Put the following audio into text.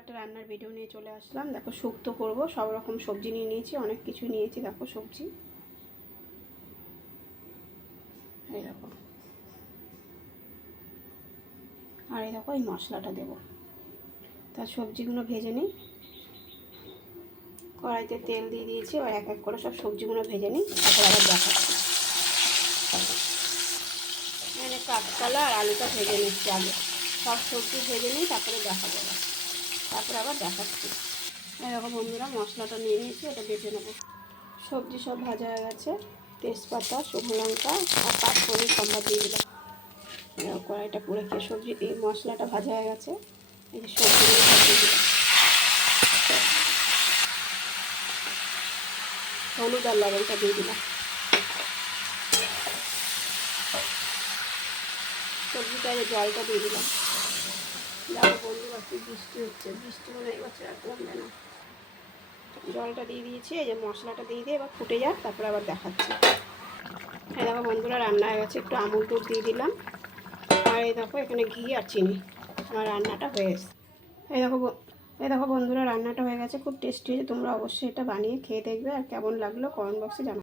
একটা রান্নার ভিডিও নিয়ে চলে আসলাম। দেখো শুক্তো করব, সব রকম সবজি নিয়ে নিয়েছি, অনেক কিছু নিয়েছি। দেখো সবজি, এই দেখো, আর এই দেখো এই মশলাটা দেবো। তার সবজিগুলো ভেজে নিই। কড়াইতে তেল দিয়ে দিয়েছি, আর এক এক করে সব সবজিগুলো ভেজে নিই, তারপর আবার দেখাচ্ছি। এখানে কাঁচকলা আর আলুটা ভেজে নিচ্ছি আগে। সব সবজি ভেজে নিই, তারপরে দেখাবো, তারপরে আবার দেখাচ্ছি। এরকম বন্ধুরা মশলাটা নিয়ে নিয়েছি, এটা বেটে নেবো। সবজি সব ভাজা হয়ে গেছে। তেজপাতা, শুকনো লঙ্কা আর পাঁচফোড়ন সম্বাদ দিয়ে দিলাম। কড়াইটা পুড়ে খেয়ে সবজি এই মশলাটা ভাজা হয়ে গেছে। এই যে সবজিগুলো সব দিয়ে দিলাম। হলুদ আর লবণটা দিয়ে দিলাম। সবজিটা জলটা দিয়ে দিলাম। দেখো বন্ধুরা কি বৃষ্টি হচ্ছে, বৃষ্টি মনে এবছর আর কমবে না। জলটা দিয়ে দিয়েছি, এই যে মশলাটা দিয়ে দিয়ে এবার ফুটে যাক, তারপরে আবার দেখাচ্ছি। এই দেখো বন্ধুরা রান্না হয়ে গেছে, একটু আমুল দুধ দিয়ে দিলাম। আর এই দেখো এখানে ঘি আর চিনি, আমার রান্নাটা হয়ে গেছে। এই দেখো বন্ধুরা রান্নাটা হয়ে গেছে, খুব টেস্টি হয়েছে। তোমরা অবশ্যই এটা বানিয়ে খেয়ে দেখবে, আর কেমন লাগলো কমেন্ট বক্সে জানাবে।